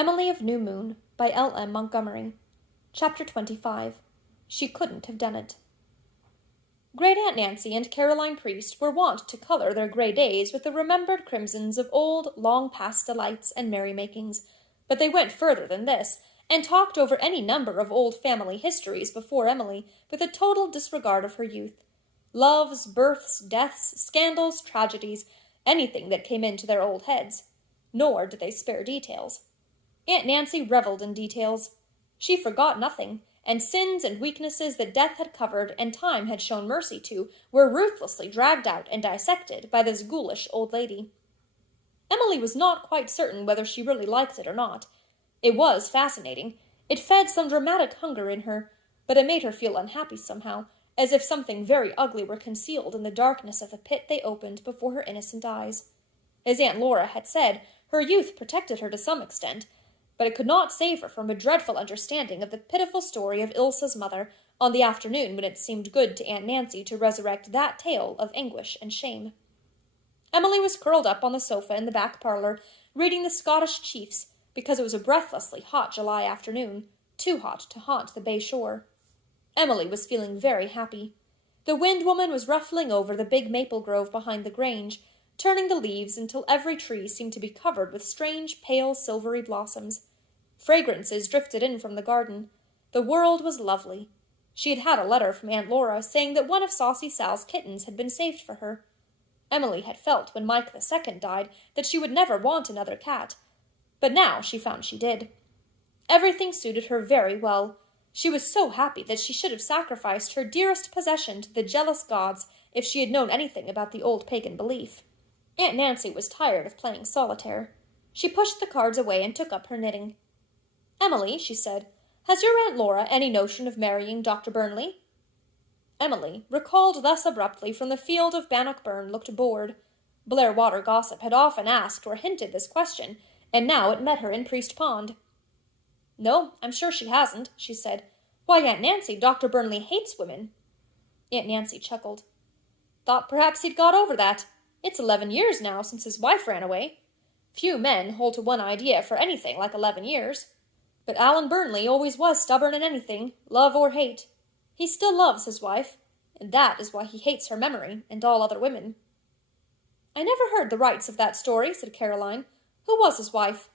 Emily of New Moon by L. M. Montgomery. Chapter 25. She Couldn't Have Done It. Great Aunt Nancy and Caroline Priest were wont to color their gray days with the remembered crimsons of old, long-past delights and merrymakings, but they went further than this, and talked over any number of old family histories before Emily with a total disregard of her youth. Loves, births, deaths, scandals, tragedies, anything that came into their old heads. Nor did they spare details. Aunt Nancy revelled in details. She forgot nothing, and sins and weaknesses that death had covered and time had shown mercy to were ruthlessly dragged out and dissected by this ghoulish old lady. Emily was not quite certain whether she really liked it or not. It was fascinating. It fed some dramatic hunger in her, but it made her feel unhappy somehow, as if something very ugly were concealed in the darkness of the pit they opened before her innocent eyes. As Aunt Laura had said, her youth protected her to some extent, but it could not save her from a dreadful understanding of the pitiful story of Ilsa's mother on the afternoon when it seemed good to Aunt Nancy to resurrect that tale of anguish and shame. Emily was curled up on the sofa in the back parlor, reading the Scottish Chiefs, because it was a breathlessly hot July afternoon, too hot to haunt the bay shore. Emily was feeling very happy. The Wind Woman was ruffling over the big maple grove behind the grange, turning the leaves until every tree seemed to be covered with strange, pale, silvery blossoms. Fragrances drifted in from the garden. The world was lovely. She had had a letter from Aunt Laura saying that one of Saucy Sal's kittens had been saved for her. Emily had felt when Mike II died that she would never want another cat, but now she found she did. Everything suited her very well. She was so happy that she should have sacrificed her dearest possession to the jealous gods if she had known anything about the old pagan belief. Aunt Nancy was tired of playing solitaire. She pushed the cards away and took up her knitting. "Emily," she said, "has your Aunt Laura any notion of marrying Dr. Burnley?" Emily, recalled thus abruptly from the field of Bannockburn, looked bored. Blairwater gossip had often asked or hinted this question, and now it met her in Priest Pond. "No, I'm sure she hasn't," she said. "Why, Aunt Nancy, Dr. Burnley hates women." Aunt Nancy chuckled. "Thought perhaps he'd got over that. It's 11 years now since his wife ran away. Few men hold to one idea for anything like 11 years. But Alan Burnley always was stubborn in anything, love or hate. He still loves his wife, and that is why he hates her memory and all other women." "I never heard the rights of that story," said Caroline. "Who was his wife?"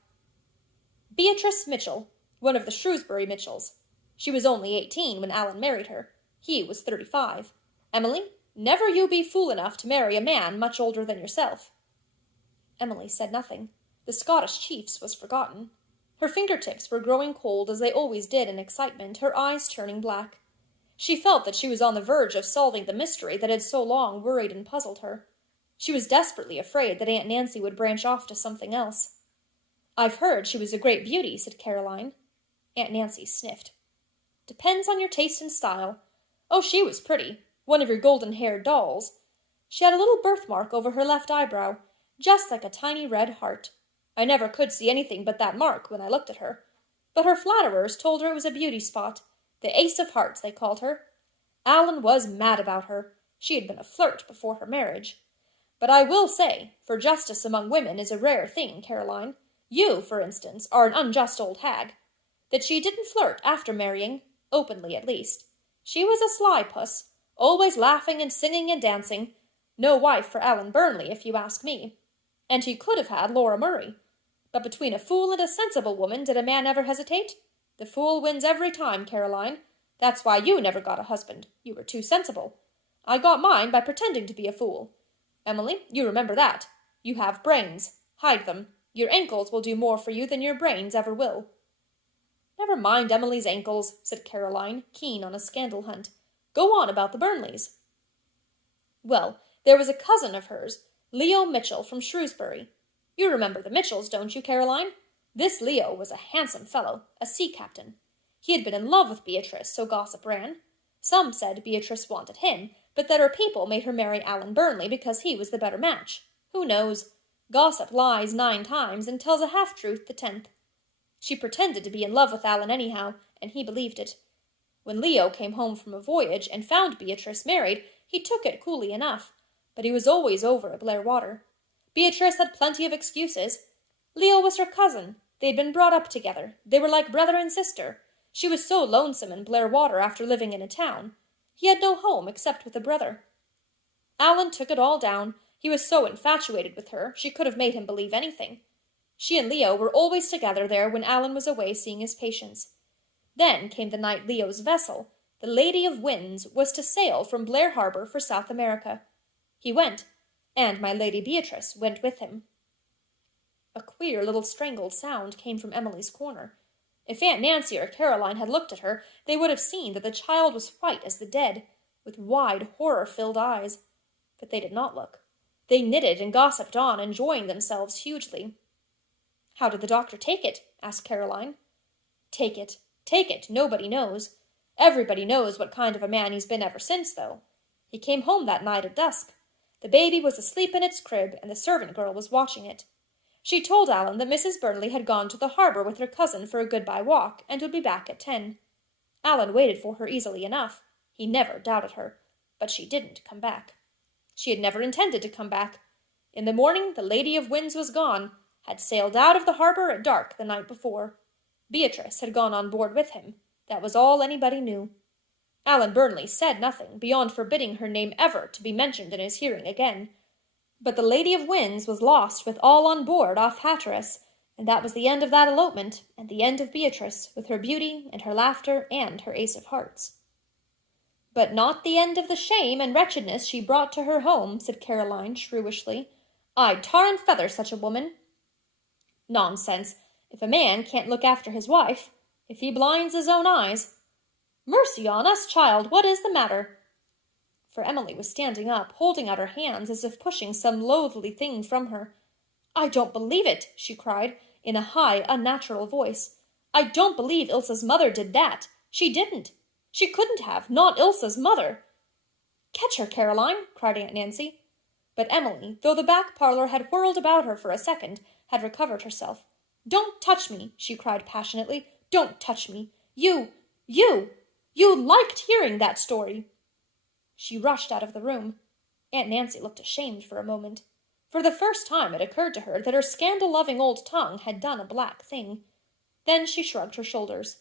"Beatrice Mitchell, one of the Shrewsbury Mitchells. She was only 18 when Alan married her. He was 35. Emily, never you be fool enough to marry a man much older than yourself." Emily said nothing. The Scottish Chiefs was forgotten. Her fingertips were growing cold as they always did in excitement, her eyes turning black. She felt that she was on the verge of solving the mystery that had so long worried and puzzled her. She was desperately afraid that Aunt Nancy would branch off to something else. "I've heard she was a great beauty," said Caroline. Aunt Nancy sniffed. "Depends on your taste and style. Oh, she was pretty. One of your golden-haired dolls. She had a little birthmark over her left eyebrow, just like a tiny red heart. I never could see anything but that mark when I looked at her. But her flatterers told her it was a beauty spot. The Ace of Hearts, they called her. Alan was mad about her. She had been a flirt before her marriage. But I will say, for justice among women is a rare thing, Caroline. You, for instance, are an unjust old hag. That she didn't flirt after marrying, openly at least. She was a sly puss, always laughing and singing and dancing. No wife for Alan Burnley, if you ask me. And he could have had Laura Murray. But between a fool and a sensible woman did a man ever hesitate? The fool wins every time, Caroline. That's why you never got a husband. You were too sensible. I got mine by pretending to be a fool. Emily, you remember that. You have brains. Hide them. Your ankles will do more for you than your brains ever will." "Never mind Emily's ankles," said Caroline, keen on a scandal hunt. "Go on about the Burnleys." "Well, there was a cousin of hers, Leo Mitchell from Shrewsbury. You remember the Mitchells, don't you, Caroline? This Leo was a handsome fellow, a sea captain. He had been in love with Beatrice, so gossip ran. Some said Beatrice wanted him, but that her people made her marry Alan Burnley because he was the better match. Who knows? Gossip lies 9 times and tells a half-truth the 10th. She pretended to be in love with Alan anyhow, and he believed it. When Leo came home from a voyage and found Beatrice married, he took it coolly enough, but he was always over at Blairwater. Beatrice had plenty of excuses. Leo was her cousin. They'd been brought up together. They were like brother and sister. She was so lonesome in Blair Water after living in a town. He had no home except with a brother. Alan took it all down. He was so infatuated with her, she could have made him believe anything. She and Leo were always together there when Alan was away seeing his patients. Then came the night Leo's vessel, the Lady of Winds, was to sail from Blair Harbor for South America. He went, and my Lady Beatrice went with him. A queer little strangled sound came from Emily's corner. If Aunt Nancy or Caroline had looked at her, they would have seen that the child was white as the dead, with wide, horror-filled eyes. But they did not look. They knitted and gossiped on, enjoying themselves hugely. "How did the doctor take it?" asked Caroline. Take it. Nobody knows. Everybody knows what kind of a man he's been ever since, though. He came home that night at dusk. The baby was asleep in its crib, and the servant girl was watching it. She told Alan that Mrs. Burnley had gone to the harbor with her cousin for a goodbye walk, and would be back at 10. Alan waited for her easily enough. He never doubted her. But she didn't come back. She had never intended to come back. In the morning, the Lady of Winds was gone, had sailed out of the harbor at dark the night before. Beatrice had gone on board with him. That was all anybody knew. Alan Burnley said nothing, beyond forbidding her name ever to be mentioned in his hearing again. But the Lady of Winds was lost with all on board off Hatteras, and that was the end of that elopement, and the end of Beatrice, with her beauty and her laughter and her ace of hearts. "But not the end of the shame and wretchedness she brought to her home," said Caroline shrewishly. "I'd tar and feather such a woman." "Nonsense. If a man can't look after his wife, if he blinds his own eyes—" "Mercy on us, child, what is the matter?" For Emily was standing up, holding out her hands as if pushing some loathly thing from her. "I don't believe it," she cried, in a high, unnatural voice. "I don't believe Ilsa's mother did that. She didn't. She couldn't have, not Ilsa's mother." "Catch her, Caroline," cried Aunt Nancy. But Emily, though the back parlor had whirled about her for a second, had recovered herself. "Don't touch me," she cried passionately. "Don't touch me. You liked hearing that story." She rushed out of the room. Aunt Nancy looked ashamed for a moment. For the first time it occurred to her that her scandal-loving old tongue had done a black thing. Then she shrugged her shoulders.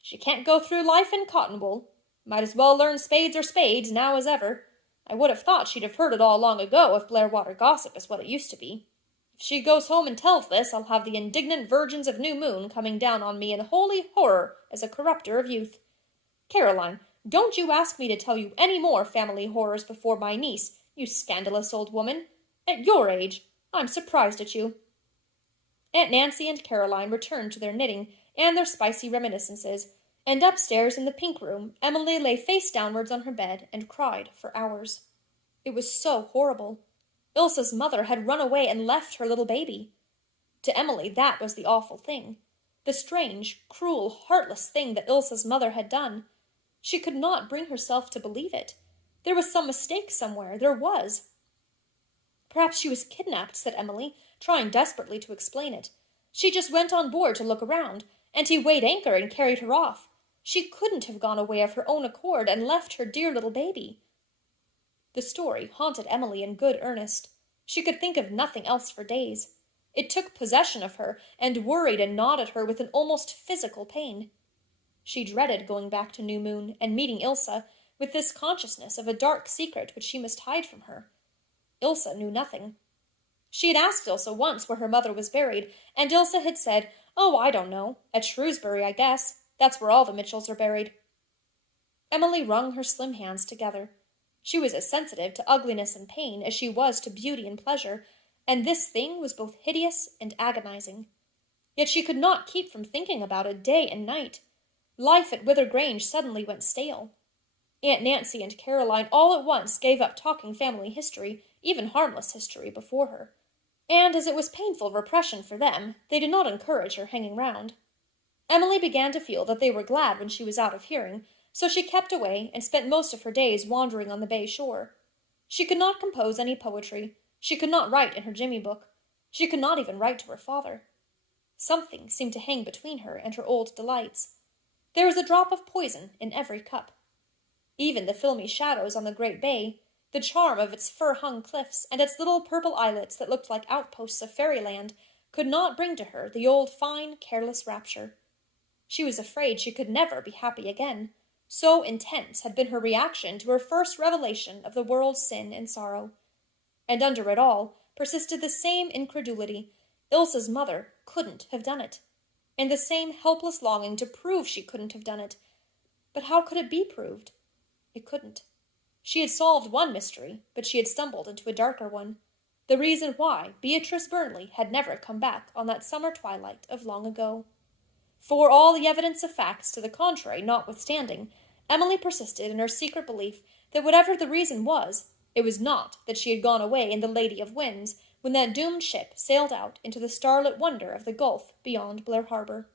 "She can't go through life in cotton wool. Might as well learn spades are spades now as ever. I would have thought she'd have heard it all long ago if Blairwater gossip is what it used to be. If she goes home and tells this, I'll have the indignant virgins of New Moon coming down on me in holy horror as a corrupter of youth. Caroline, don't you ask me to tell you any more family horrors before my niece, you scandalous old woman. At your age, I'm surprised at you." Aunt Nancy and Caroline returned to their knitting and their spicy reminiscences, and upstairs in the pink room, Emily lay face downwards on her bed and cried for hours. It was so horrible. Ilsa's mother had run away and left her little baby. To Emily, that was the awful thing. The strange, cruel, heartless thing that Ilsa's mother had done. She could not bring herself to believe it. There was some mistake somewhere. There was. "Perhaps she was kidnapped," said Emily, trying desperately to explain it. "She just went on board to look around, and he weighed anchor and carried her off. She couldn't have gone away of her own accord and left her dear little baby." The story haunted Emily in good earnest. She could think of nothing else for days. It took possession of her, and worried and gnawed at her with an almost physical pain. She dreaded going back to New Moon and meeting Ilsa, with this consciousness of a dark secret which she must hide from her. Ilsa knew nothing. She had asked Ilsa once where her mother was buried, and Ilsa had said, "Oh, I don't know. At Shrewsbury, I guess. That's where all the Mitchells are buried." Emily wrung her slim hands together. She was as sensitive to ugliness and pain as she was to beauty and pleasure, and this thing was both hideous and agonizing. Yet she could not keep from thinking about it day and night. Life at Wither Grange suddenly went stale. Aunt Nancy and Caroline all at once gave up talking family history, even harmless history, before her. And as it was painful repression for them, they did not encourage her hanging round. Emily began to feel that they were glad when she was out of hearing, so she kept away and spent most of her days wandering on the bay shore. She could not compose any poetry. She could not write in her Jimmy book. She could not even write to her father. Something seemed to hang between her and her old delights. There was a drop of poison in every cup. Even the filmy shadows on the great bay, the charm of its fir-hung cliffs and its little purple islets that looked like outposts of fairyland, could not bring to her the old fine, careless rapture. She was afraid she could never be happy again. So intense had been her reaction to her first revelation of the world's sin and sorrow. And under it all persisted the same incredulity. Ilse's mother couldn't have done it, and the same helpless longing to prove she couldn't have done it. But how could it be proved? It couldn't. She had solved one mystery, but she had stumbled into a darker one. The reason why Beatrice Burnley had never come back on that summer twilight of long ago. For all the evidence of facts to the contrary notwithstanding, Emily persisted in her secret belief that whatever the reason was, it was not that she had gone away in the Lady of Winds when that doomed ship sailed out into the starlit wonder of the gulf beyond Blair Harbor.